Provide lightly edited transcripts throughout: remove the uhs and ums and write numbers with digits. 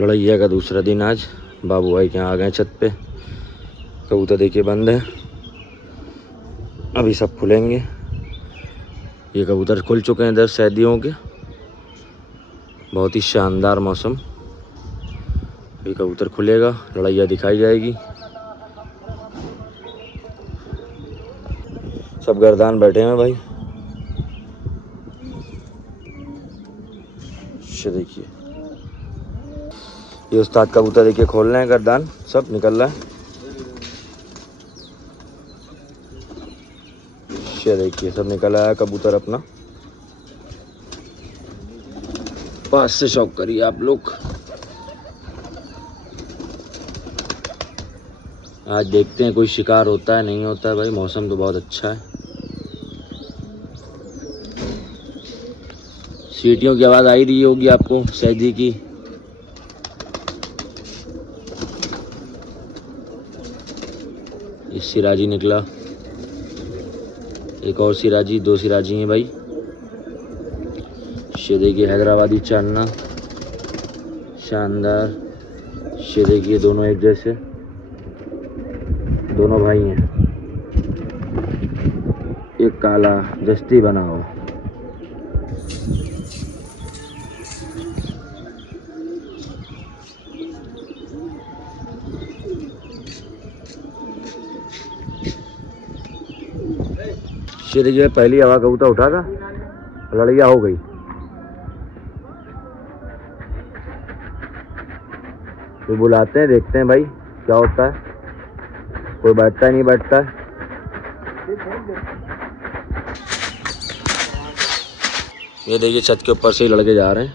लड़ैया का दूसरा दिन आज बाबू भाई के यहाँ आ गए छत पे। कबूतर देखिए बंद है, अभी सब खुलेंगे। ये कबूतर खुल चुके हैं इधर सर्दियों के। बहुत ही शानदार मौसम। अभी कबूतर खुलेगा, लड़ैया दिखाई जाएगी। सब गर्दान बैठे हैं भाई। देखिए ये उस्ताद कबूतर देखिए खोल रहे हैं गर्दान, सब निकल रहा है। ये देखिए सब निकल आया कबूतर अपना। पास से शौक करिए आप लोग। आज देखते हैं कोई शिकार होता है नहीं होता है भाई। मौसम तो बहुत अच्छा है। सीटियों की आवाज़ आ ही रही होगी आपको सैदी की। इस सिराजी निकला, एक और सिराजी, 2 सिराजी हैं भाई। ये देखिए हैदराबादी चांदना, शानदार। ये देखिए दोनों एक जैसे, दोनों भाई हैं। एक काला जस्ती बना हुआ। ये देखिए पहली हवा कबूतर उठा था, लड़ैया हो गई। तो बुलाते हैं, देखते हैं भाई क्या होता है। कोई बैठता है नहीं बैठता है। ये देखिए छत के ऊपर से ही लड़के जा रहे हैं।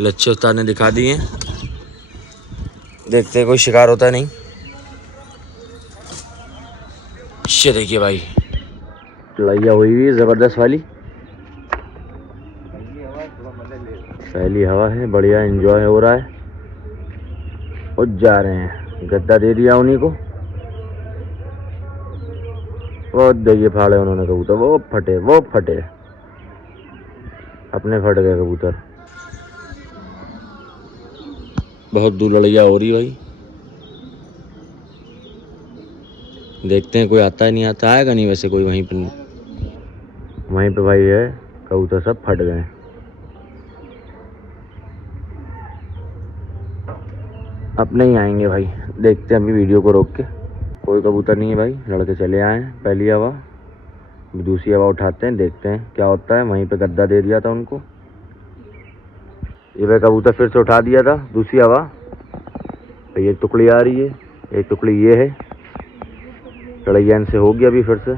लच्छे उस्ताद ने दिखा दिए। देखते हैं कोई शिकार होता है नहीं। ये देखिए भाई लड़ैया हुई हुई जबरदस्त वाली। पहली हवा है, बढ़िया एंजॉय हो रहा है। और जा रहे हैं, गद्दा दे दिया उन्हीं को। वो देखिए फाड़े उन्होंने कबूतर, वो फटे अपने फट गए कबूतर। बहुत दूर लड़ैया हो रही भाई। देखते हैं कोई आता है नहीं आता। आएगा नहीं वैसे कोई। वहीं पे भाई है कबूतर, सब फट गए। अपने ही आएंगे भाई। देखते हैं अभी वीडियो को रोक के। कोई कबूतर नहीं है भाई, लड़के चले आए हैं। पहली हवा, दूसरी हवा उठाते हैं, देखते हैं क्या होता है। वहीं पे गद्दा दे दिया था उनको। ये भाई कबूतर फिर से उठा दिया था दूसरी हवा। तो एक टुकड़ी आ रही है, एक टुकड़ी ये है। लड़ैया इनसे हो गया अभी फिर से,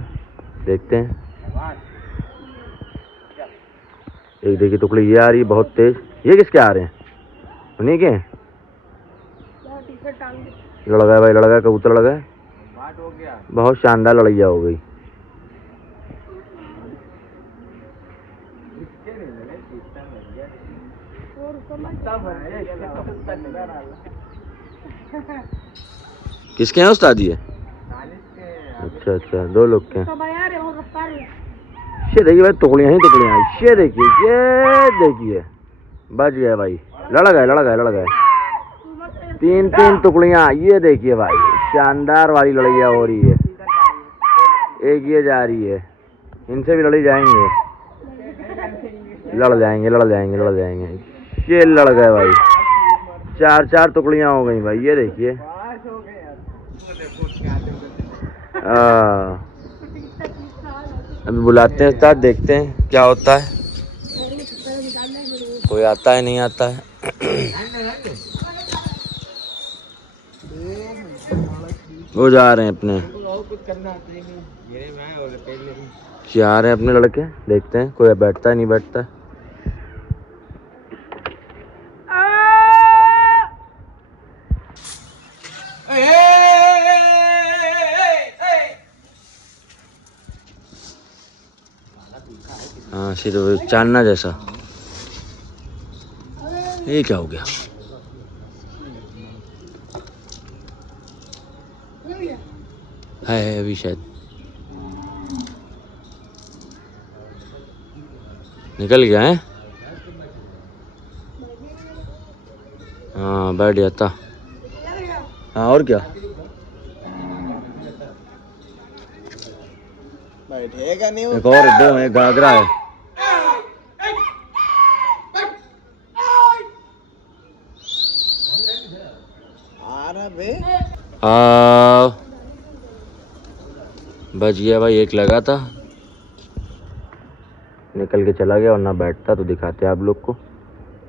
देखते हैं। एक देखिए टुकड़ी ये आ रही है बहुत तेज। ये किसके आ रहे हैं? उन्हीं के लड़ गए भाई, लड़ गए कबूतर, लड़ गए। बहुत शानदार लड़ैया हो गई। किसके हैं उस्ताद ये? अच्छा 2 लोग के। ये देखिए भाई टुकड़ियाँ ही टुकड़ियाँ। ये देखिए बच गया भाई। लड़ गए 3 टुकड़ियाँ। ये देखिए भाई शानदार वाली लड़ैया हो रही है। एक ये जा रही है, इनसे भी लड़ी जाएंगे। लड़ जाएंगे। ये लड़ गए भाई। 4 टुकड़ियाँ हो गई भाई। ये देखिए अभी बुलाते हैं उस्ताद, देखते हैं क्या होता है। कोई आता है नहीं आता है। वो जा रहे हैं अपने, क्या आ रहे हैं अपने लड़के। देखते हैं कोई बैठता है नहीं बैठता है। हाँ सिर्फ चांदना जैसा। ये क्या हो गया? है अभी शायद निकल गया है। हाँ बैठ जाता। हाँ और क्या बैठेगा नहीं। एक और दो है, घाघरा है। आ रहा बे। बच गया भाई, एक लगा था निकल के चला गया, और ना बैठता तो दिखाते आप लोग को।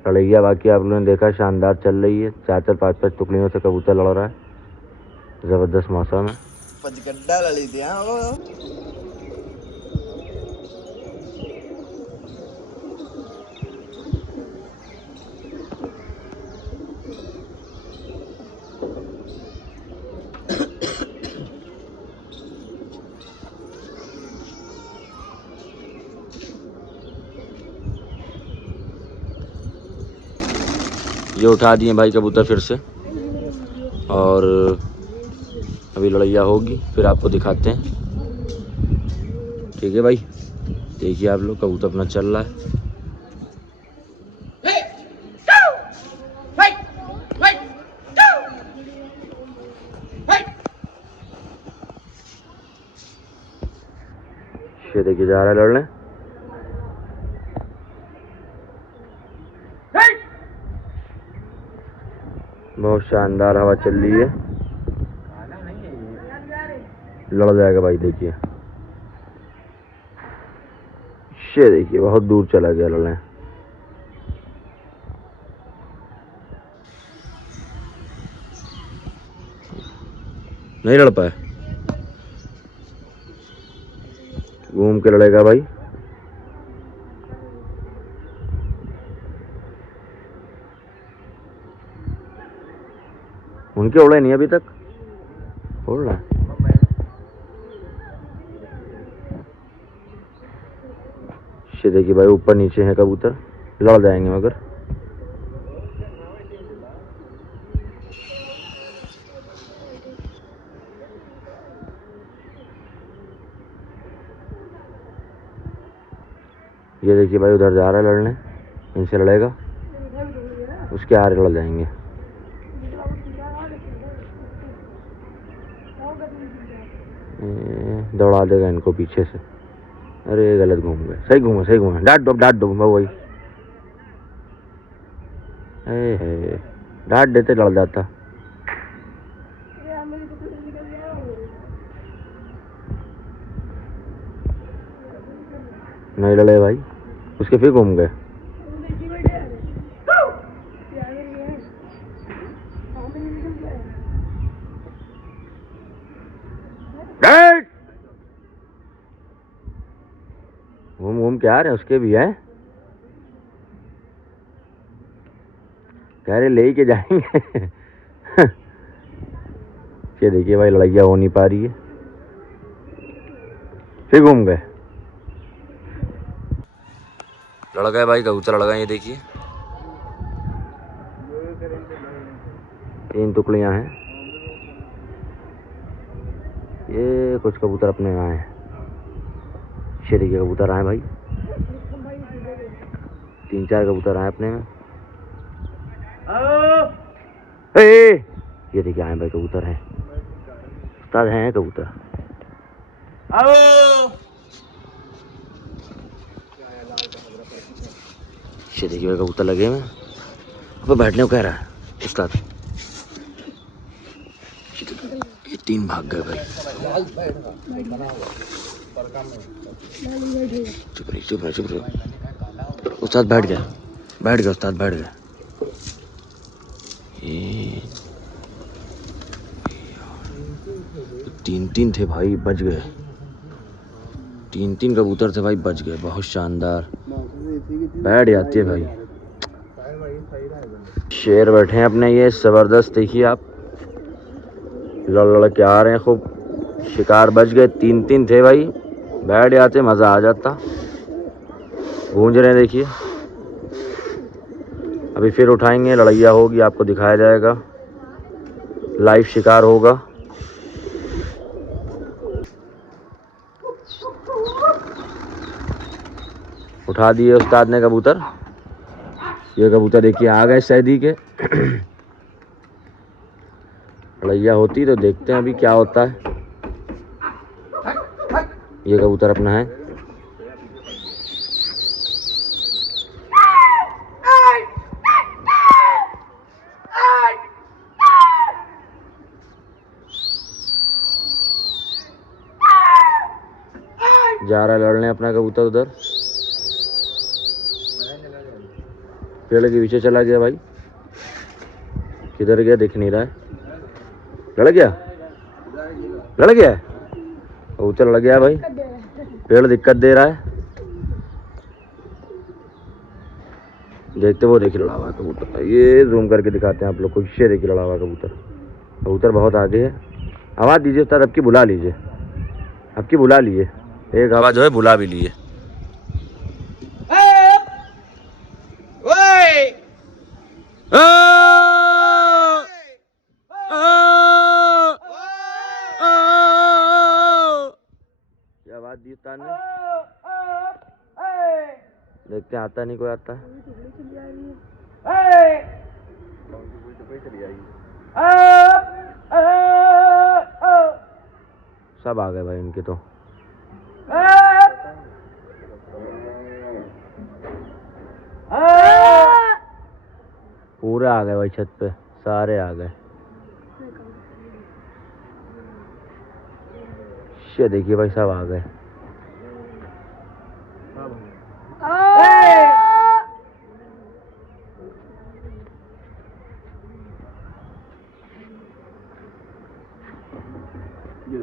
लड़ैया बाकी आप लोगों ने देखा शानदार चल रही है, 4-4 5-5 टुकड़ियों से कबूतर लड़ रहा है, ज़बरदस्त मौसम है। पचगड्ढा लड़ी थी वो। ये उठा दिए भाई कबूतर फिर से, और अभी लड़ैया होगी फिर आपको दिखाते हैं। ठीक है भाई, देखिए आप लोग कबूतर अपना चल रहा है। ये देखिए जा रहा है लड़ने। बहुत शानदार हवा चल रही है, लड़ जाएगा भाई। देखिए ये देखिए बहुत दूर चला गया लड़ने। नहीं लड़ पाया, घूम के लड़ेगा भाई। उनके उड़े नहीं अभी तक, उड़ रहा है। ये देखिए भाई ऊपर नीचे है कबूतर, लड़ जाएंगे मगर। ये देखिए भाई उधर जा रहा है लड़ने, इनसे लड़ेगा, उसके आरे लड़ जाएंगे। दौड़ा देगा इनको पीछे से। अरे गलत घूम गए, सही घूमे सही घूमे, डांट दो वही। है डांट देते लड़ जाता। नहीं लड़े भाई, उसके फिर घूम गए। घूम घूम के आ रहे हैं, उसके भी है, कह रहे ले के जाएंगे। ये देखिए भाई लड़ाइयाँ हो नहीं पा रही है, फिर घूम गए। लड़ गए भाई कबूतर, लड़ गए। ये देखिए 3 टुकड़ियाँ हैं। ये कुछ कबूतर अपने आए हैं, ये देखिए कबूतर आए भाई, 3-4 कबूतर आए अपने में। ये देखिए आए भाई कबूतर हैं, उस्ताद हैं कबूतर। ये देखिए भाई कबूतर लगे हुए, अब बैठने को कह रहा है उस्ताद। ये 3 भाग गए भाई। चुप रहे। उस्ताद बैठ गया उस्ताद बैठ गया। ये 3 थे भाई, बच गए। 3 कबूतर थे भाई, बच गए। बहुत शानदार, बैठ जाती है भाई। शेर बैठे हैं अपने, ये ज़बरदस्त। देखिए आप लड़ के आ रहे हैं खूब, शिकार बच गए। 3 थे भाई, बैठ जाते, मज़ा आ जाता। गूंज रहे हैं देखिए, अभी फिर उठाएंगे, लड़ैया होगी, आपको दिखाया जाएगा, लाइव शिकार होगा। उठा दिए उस्ताद ने कबूतर। ये कबूतर देखिए आ गए सैदी के। लड़ैया होती तो देखते हैं अभी क्या होता है। ये कबूतर अपना है। जा रहा है लड़ने अपना कबूतर उधर, पेड़ के पीछे चला गया भाई। किधर गया दिख नहीं रहा है। लड़ गया, लड़ गया कबूतर, लड़ गया भाई। पेड़ दिक्कत दे रहा है। देखते वो देखिए लड़ा हुआ है कबूतर। ये जूम करके दिखाते हैं आप लोग को। ये देखिए लड़ा हुआ कबूतर। कबूतर बहुत आगे है। आवाज़ दीजिए उस्ताद, अब की बुला लीजिए, अब की बुला लिए। एक आवाज़ जो है बुला भी लिए। क्या आवाज़ दी उस्ताद ने? देखते हैं आता नहीं कोई आता है। सब आ गए भाई इनके तो। पूरे आ गए भाई छत पे, सारे आ गए। ये देखिए भाई सब आ गए। ये